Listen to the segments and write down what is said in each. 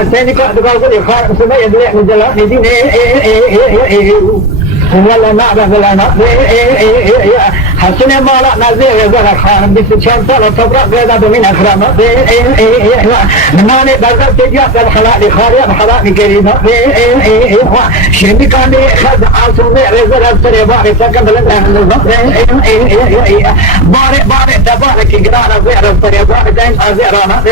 حسين قد قال خارج سمي يدري من جلال دين ولا نعرف لنا حسن ما لا نزيه ولا خان بس شان طلع صبر بيدا من أكرمه ما نقدر تجاه الخلاء خارج الخلاء كريمة شنو كان خد عاصم رزق السريع بارك سكن لنا بارك تبارك قرار غير السريع بارك دين أزيرانا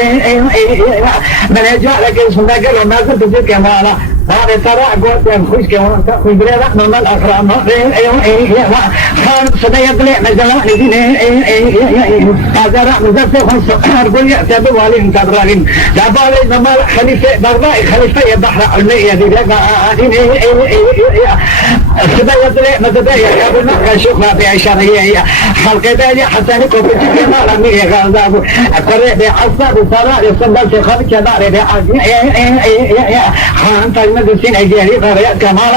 من يجعلك اسمه قالوا ما زلت ذيك مالا هذا ترى قلت خوش كمان خوش بريء من الأكرام خان صدق يطلع مجال الدين هذا مدرسة خمس أربعة يعتبر والين كبرين جبالي نمال خليفة بغداد خليفة بحر المية دي صدق يطلع مدرسة قبل ما كشوفها في عشرية خلق بالي حتى نكون في كمال مية غازابو أقرأ بعصب وصلاة يصدق خلق كبار بعدي خان المدرسين أجاري غير كمال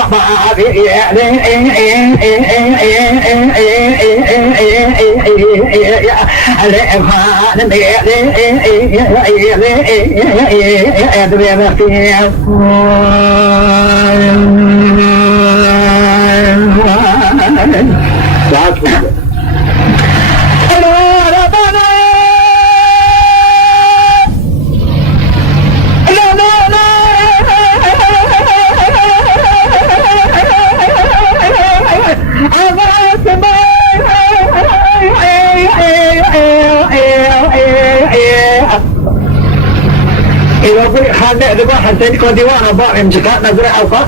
إذا خالد ذبح حسين كديوان أبا إمسكات نزرع أوقات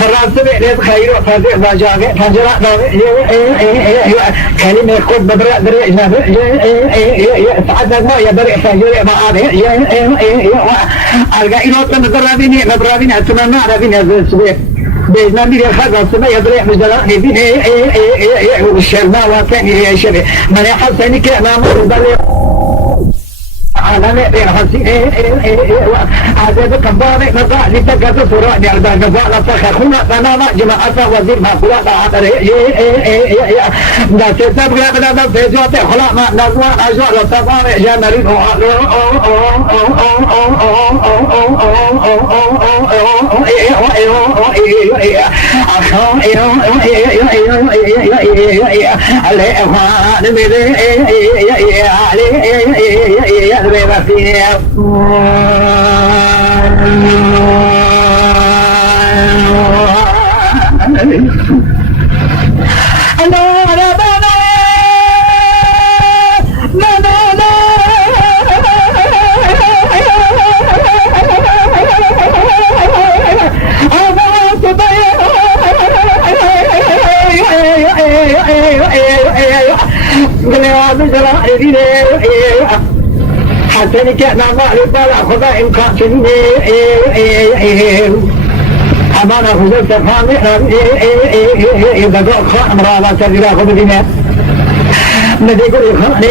فرات سبيل خير فازع باجاء فجرا كلمة قد بدر دري نبي سعد ما يدري فجر ما عليه أرجع إلى تنظرابيني نظرابيني أتمنى رابيني سبيل بيجنا بيجي خلاص ما يدري مجدلا نبي والشرنا وكان يشري من يحسن كلام بدل أنا بين حسين عزيز كبارك نطاع لتجد سرعة نعرض نبأ لفخنا بنا جماعة وزير ما خلا بعد ده تبغى بدنا في جوات خلا ما نزوا أجوا لصبار جمرين حسن كان ما لبلا خدا إمكان أمانة خزر تفهم إذا قال خان مرا لا تجرا خد دينا نديكوا خان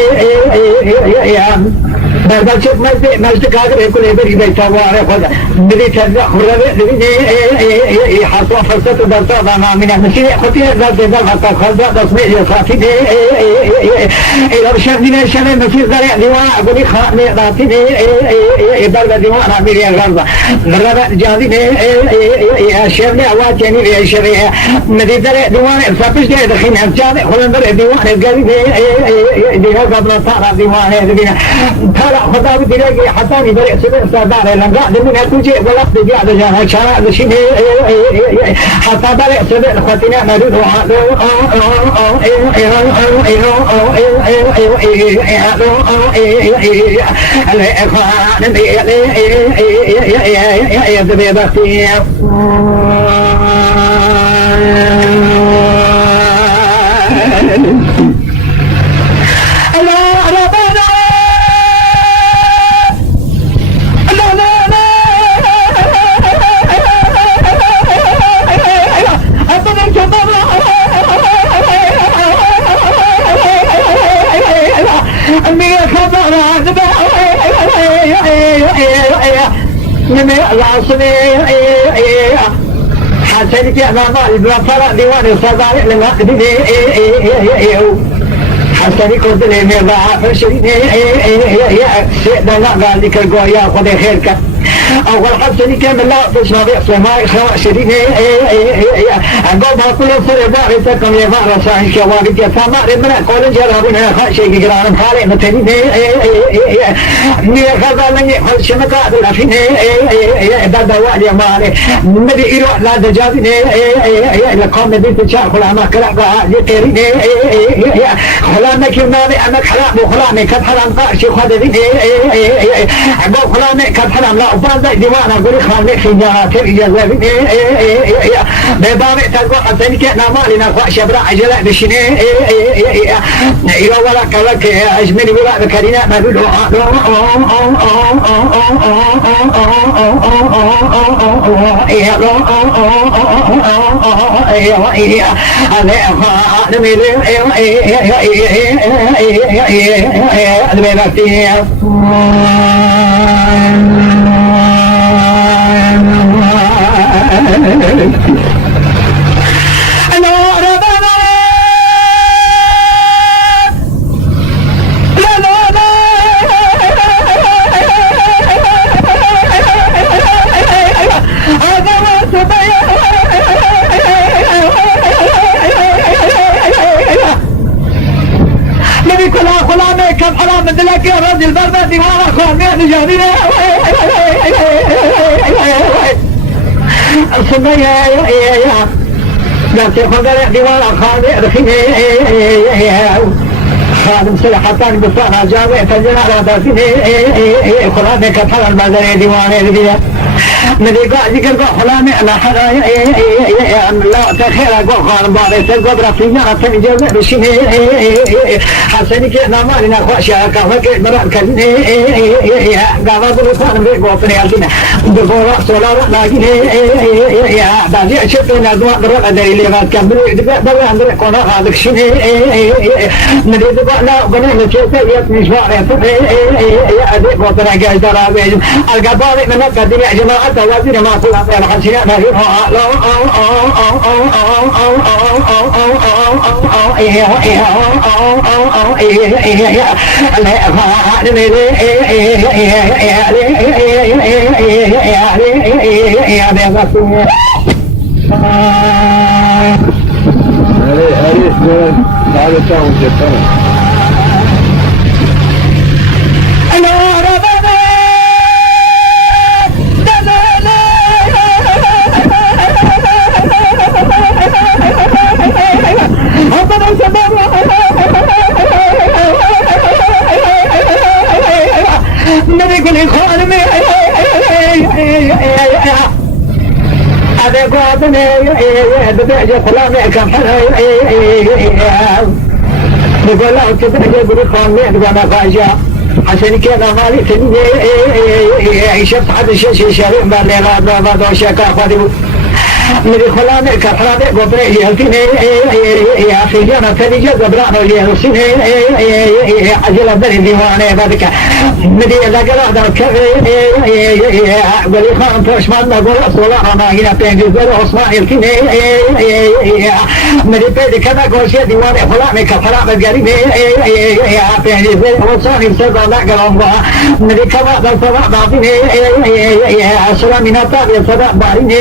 بس شوف ما استكاغر يقول يبري بيتوارى خدا بدي تجرا خدا حصوا فرصة درتا ما من المسير خطير درتا حتى خدا تصميم يصافي إذا شافنا شافنا مسير زرع ديوان أقولي خان راتي إبرة ديوان أميري الغربة غربة جادي شافنا أوقات يعني شافنا مدي زرع ديوان سافش ده دخين أمجاد خلنا زرع ديوان الجاري ديوان قبل طارا ديوان دينا طارا خدا بدري حتى يبرع سبع سادار لنقا دمنا توجي ولا تجي على جاه شارع لشين حتى برع سبع خاتنا مرود حسن كي أنا ما البلافرة ديوان الصداري لما حسني كنت لي مضاعف شريني سيدنا قال لك القويا خذ خيرك أول حسني كامل لا تسمع بأسماء سواء شريني أقوم كل فرق باغتكم يفعل صاحب شوارك يفهمار من قول جرابنا خاشي قرارم حالي متنين خذا لني حسنك الأفين بدا وعلي مالي مدي إيرو لا دجابين لقوم بيت شاخل أما كلاقا يترين خلانك يمالي أمك حرام وخلانك حرام قاشي خددين أقول خلانك حرام لا أفضل ديوانا قولي خلانك خجارات الإجازة ببابي تقول حسنك نامالي نخوة شبرا عجلاء بشني إيرو ولا كلك أجمل ولا بكرينا مبلو لك يا رجل بربادي وانا اخواني جهدين الصبية يا لا تفضل ديوانا خالي رخيني خادم سلحتان بصانا جاوي فجنا على داسيني خلاني كفر المدري ديواني لبيا مديقا ذكر خلاني لا حدا لا تخير اقو خان باري تقو برفينا تنجوز بشيني حسني كي نامالي نخواشي كافك مران كليني قاوا بلوطان بيقو فنيالتنا بقورا سولارا لاقيني دازي اشتنا دوا درق ادري لغات كامل دوا اندري كونا خادك شيني مديقا لا بني نشيطة يتنشوا رفضي أدي قطنا جاي درابي القباري من القديم يا جماعة توازين ما طلع في الحسينة نهيرها لا هذا شاون جدا بقول له تبغى تقول خانة وانا فاجأ عشان كذا مالي تني شفت حد شيء شريف بالله ما دوشة كافدو मेरे खुला में कपड़ा में गोबरे यहती ने या फिर ना तेरी जो गोबरा हो ये उसी ने अजल अंदर दीवाने बाद का मेरे लगा रहा था वली खान पुष्मान में बोला सोला हमारा ही ना पेंज जोर उस्मान यहती ने मेरे पे देखा ना गोशे दीवाने खुला में कपड़ा में गरी ने पेंज जोर उस्मान इनसे बोला गलंगा मेरे खबर दसवा बाबी ने असला मिनाता ये सदा बारी ने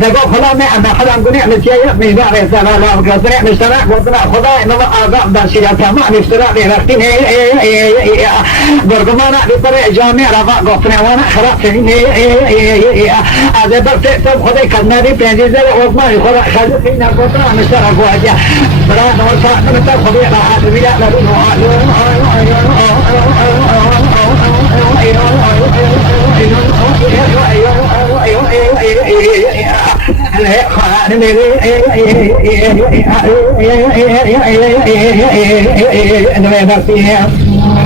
نقول خلا ما أنا خلا نقول نعمل شيء مش بعرف أنا لا بقدر نعمل اشتراك وطلع خدا إنه أعضاء بشيء كمان اشتراك بيرختين برجمانا بطريقة جامع رفع قطنا وأنا خلاص سنين هذا بس تب خدا كنا دي بينزل وما يخلا خلا فينا قطنا مشترك واجا برا نوصل من تب خدا راح تبيع لونه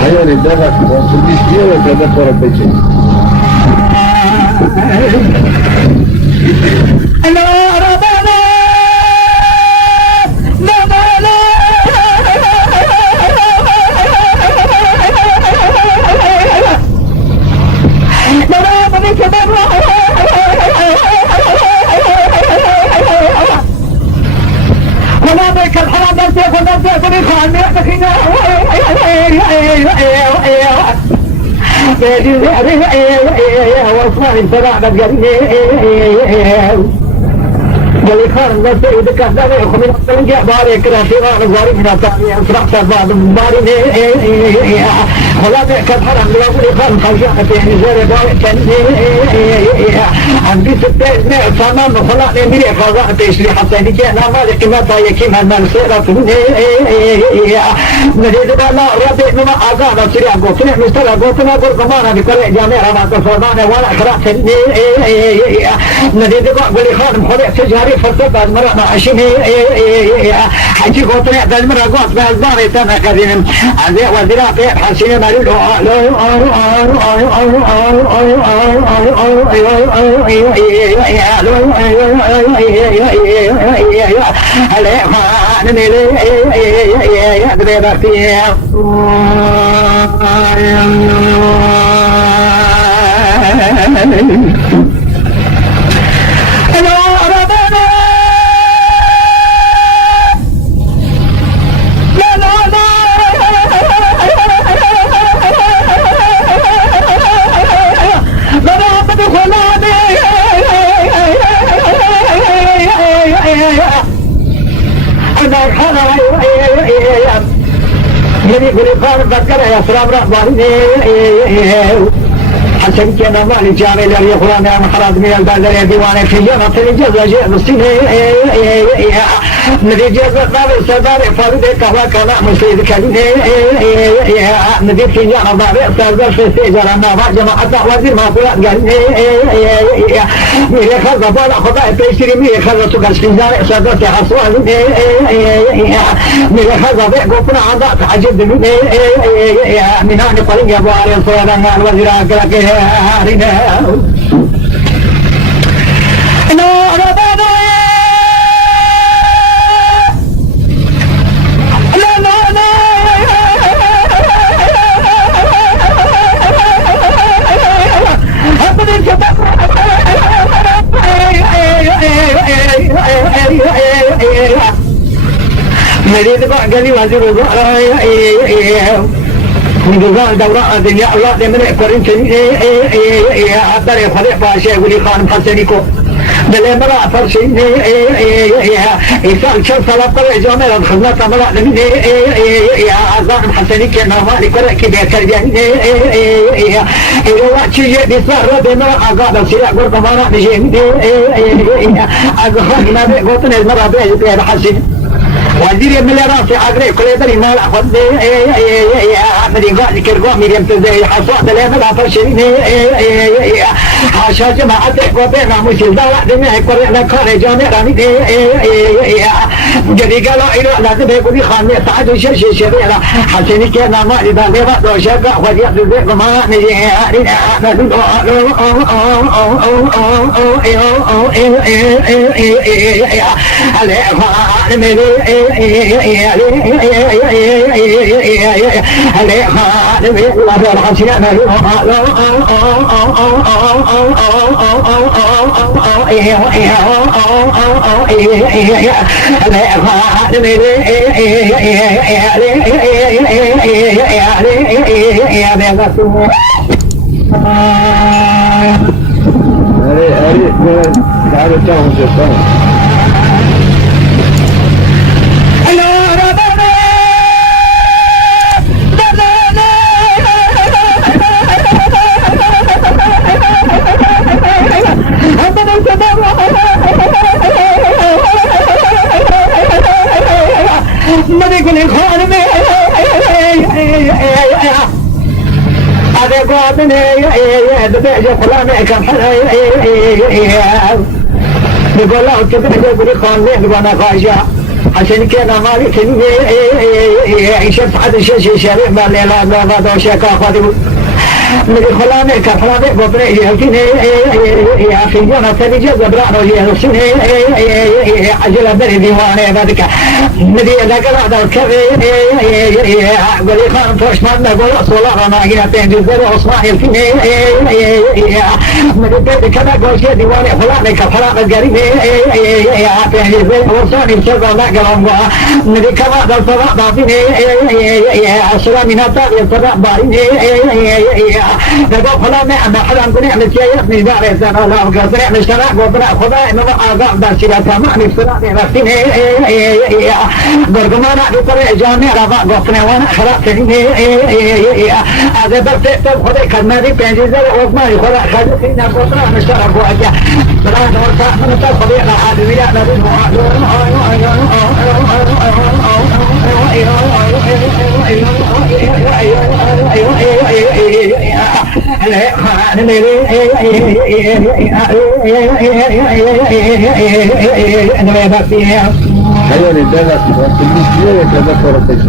هيا ندرك وصلي شيء وتذكر البيت خدا وصلنا انتبعنا بقريب ولي خارج نفسه إذا كان ذلك يخمين أصلاً جاء باري كراتي وغزاري من التعليم أسرع سبعض باري خلاص كبحرم لأولي خارج خلجاء يعني زاري باري كان عندي ستة صنام خلاص نميري خلاص تشري حسيني كان مالك ما طايكي من منصيرة نريد الله ربي نما أعزاد سريع قوتنا مستر قوتنا قرقمانا بكرة جامعة ما تصرمانا ولا أخرات نريد ولي خارج خلاص تجاري فرصة المرأة عشان حكي قطرة المرأة قط بالباري تنا كذين عندي وزراء في حسين مالي فكر يا سلام رحمن حسن كان مالي جامع لي قرآن يا محرز من البلد ديوان في جنة الجزء جاء مسلم نبي جزء نار سدار فرد كهوا كلا مسجد كلين نبي في جنة باب سدار في سجارة ما جماعة وزير ما فلان قال ميري خذ بالا خدا تيسير ميري خذ سكر سجارة سدار تحصل ميري خذ بقى عندك عجب من هنا قلنا يا باري صورنا الوزير كلا مريض بقى قالي وزير نظام دورة الدنيا الله لمن قرن سني أثر خلق باشا ولي خان حسنيكو بل مرا فرشين إنسان شو صلاة قرأ جامع الخدمة مرا لمن أذان حسنيك نما لقرأ كده كريان وقت شيء بيصير بمرا أقعد سيرة قرب مرا نجيم أذخر ما بقطن المرا بيجي حسن وزير مليارات عقري كل يدري ما لأخذ مريم قاعد كرقوا مريم تزاي حصاد لما فرشين حاشا جماعة وبين مسجد دواء دماء قرينا كار جامع رامي جدي قالوا إلى لازم يقولي خامي سعد شش شبيرة حسني كان ما إذا لما دوشة ودي أدرك ما نجي يقول له تبعد يقول خان وانا خاجة عشان كده مالك يشوف حد شيء شريف ما لا دوشة كافة من خلانه كفرانه قطره يهكين يا أخي جانا تريجا زبرانه يهسين عجل بري ديوانه بدك مدي لك بعد الكبير قولي خان توش مرنا قول صلاة ما جينا تنجز عثمان يلكين مدي بدك كذا قول شيء ديوانه خلانه كفرانه قريب تنجز عثمان يشغل نقلهم مدي كذا قول صلاة ضافين عشرة من الطاق يصدق بارين نقول خلانه أنا حلام كني أنا شيء من دار الزنا لا قدر مش ترى قدر خدا إنه أعقاب داشيرة تمام نفسنا نفسين برجمانا بطريق جامع رفع قفنا وانا خلاص هذا بس خدا كلمة دي بنجيزة وما يخدا خدا فينا قدر مش ترى قوة سلام ورسا من تخلي على هذا ويا نبي ايوه ده بس الدنيا كده فرقت